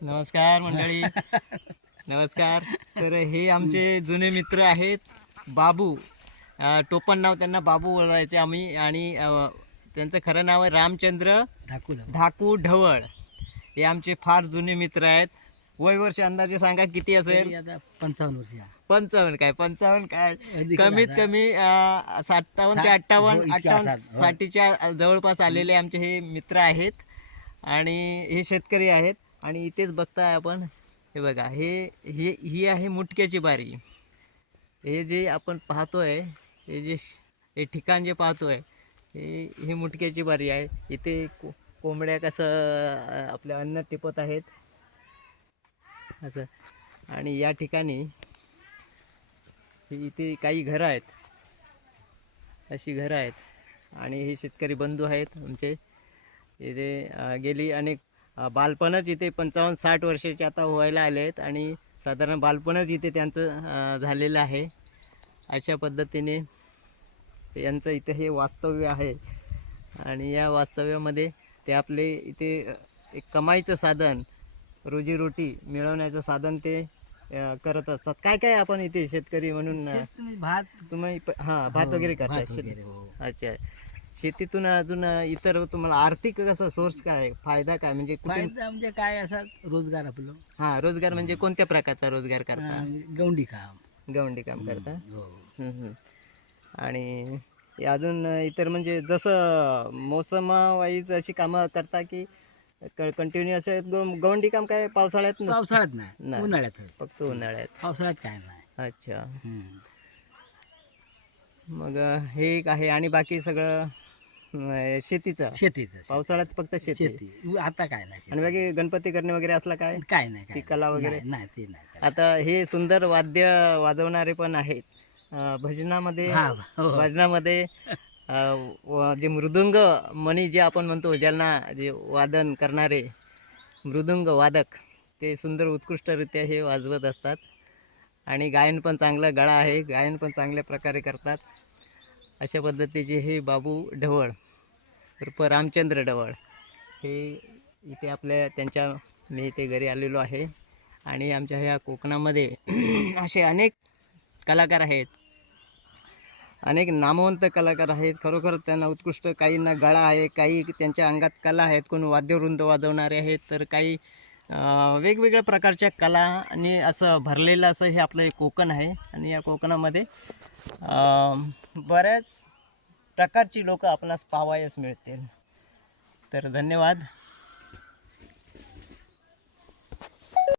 नमस्कार मंडळी. नमस्कार. तर हे आमचे जुने मित्र आहेत बाबू. टोपण नाव त्यांना बाबू बोलायचे आम्ही आणि त्यांचं खरं नाव आहे रामचंद्र दाखवलं धाकू. ढवळ. हे आमचे फार जुने मित्र आहेत. वय वर्ष अंदाजे सांगा किती असेल? पंचावन्न वर्ष पंचावन्न काय? पंचावन्न काय? कमीत. कमी सत्तावन्न ते साठ- हो, अठ्ठावन्न अठ्ठावन्न हो. साठीच्या जवळपास आलेले आमचे हे मित्र आहेत. आणि हे शेतकरी आहेत. आणि इथेच बघताय आपण. हे बघा हे हे ही आहे मुटक्याची बारी. हे जे आपण पाहतोय हे जे हे ठिकाण जे पाहतोय हे ही मुटक्याची बारी आहे. इथे को कोंबड्या कसं अं, आपल्या अन्न टिपत आहेत. असं. आणि या ठिकाणी ही इथे काही घरं आहेत. अशी घरं आहेत. आणि हे शेतकरी बंधू आहेत आमचे. इथे जे गेली अनेक बालपणच इथे पंचावन्न साठ वर्षाचे आता व्हायला आले आहेत आणि साधारण बालपणच इथे त्यांचं झालेलं आहे. अशा पद्धतीने यांचं इथे हे वास्तव्य आहे. आणि या वास्तव्यामध्ये ते आपले इथे एक कमाईचं साधन रोजीरोटी मिळवण्याचं साधन ते करत असतात. काय काय आपण इथे शेतकरी म्हणून भात तुम्ही हा भात वगैरे हो, भात वगैरे, हो. अच्छा. शेतीतून अजून इतर तुम्हाला आर्थिक कसं सोर्स काय? फायदा काय म्हणजे कुठे फायदा म्हणजे काय असा रोजगार आपलं हा रोजगार म्हणजे कोणत्या प्रकारचा रोजगार करता अं, गवंडी काम गवंडी काम करता हो. हम्म, हम्म. आणि हे अजून इतर म्हणजे जसं मोसमावाईज अशी कामं करता की कंटिन्यू असं गव- गवंडी काम काय पावसाळ्यात नसतं? पावसाळ्यात नाही नाही. उन्हाळ्यातच फक्त उन्हाळ्यात पावसाळ्यात काय नाही अच्छा हम्म. मग हे एक आहे आणि बाकी सगळं अं, शेतीचं. शेतीचं पावसाळ्यात फक्त शेती. शेती. आता काय नाही शेती. आणि बाकी गणपती करणे वगैरे असला काय? काय नाही कला वगैरे? नाही, नाही ते नाही आता हे सुंदर वाद्य वाजवणारे पण आहेत. अं, भजनामध्ये हा, हो. भजनामध्ये अं, व- जे मृदुंग मणी जे आपण म्हणतो ज्यांना जे वादन करणारे मृदुंग वादक ते सुंदर उत्कृष्टरित्या हे वाजवत असतात. आणि गायन पण चांगलं गळा आहे. गायन पण चांगल्या प्रकारे करतात. अशा पद्धतीचे हे बाबू ढवळ. उर्फ रामचंद्र ढवळ हे इथे आपल्या त्यांच्या मी इथे घरी आलेलो आहे. आणि आमच्या ह्या कोकणामध्ये असे अनेक कलाकार आहेत. अनेक नामवंत कलाकार आहेत. खरोखर त्यांना उत्कृष्ट काहींना गळा आहे काही त्यांच्या अंगात कला आहेत कोण वाद्यवृंद वाजवणारे आहेत तर काही वेगवेगळ्या प्रकारच्या कला आणि असं भरलेलं असं हे आपलं एक कोकण आहे. आणि या कोकणामध्ये बऱ्याच प्रकारची लोक आपणास पाहावयास मिळतील. तर धन्यवाद.